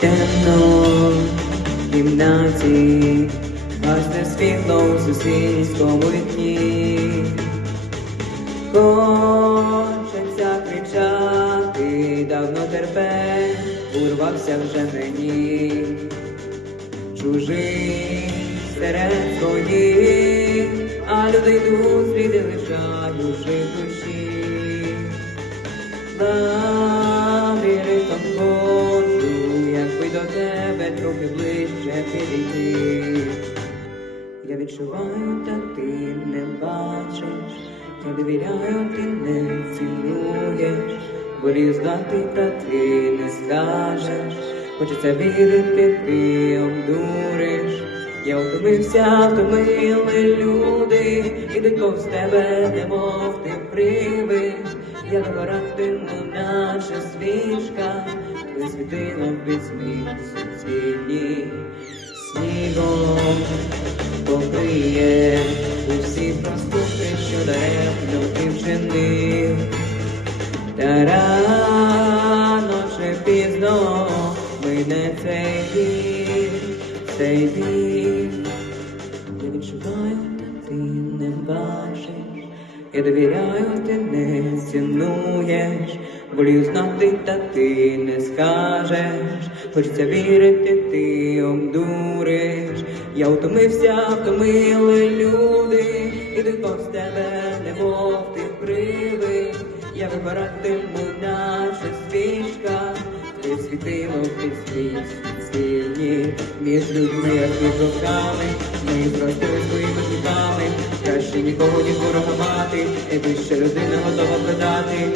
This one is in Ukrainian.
темно в кімнаті, гасне світло у сусідському вікні. Хочеться кричати, давно терпень, урвався вже мені. Чужий серед своїх, а люди йдуть, сліди лишають душі. Ближче. Я відчуваю, та ти не бачиш, я довіряю, ти не цінуєш, волію знати, та ти не скажеш. Хочеться вірити, ти обдуриш. Я втомився, втомили люди, ідуть повз тебе, немов ти привид. Я вигоратиму, наче свічка, ти світило від сміх суцільні проступи, що даремно ти вчинив. Та чи пізно мине цей цей день. Я відчуваю, ти не бачиш. Я довіряю, ти не цінуєш, волію знати, та ти не скажеш. Хочеться вірити, ти обдуриш. Я втомився, втомили люди, ідуть повз тебе, немов ти привид. Я вибиратиму, наче свічка, ти світило під світ сильні між людьми, як між руками, ми простили своїми життами, краще нікого ні ворога мати, якби ще людина готова продати.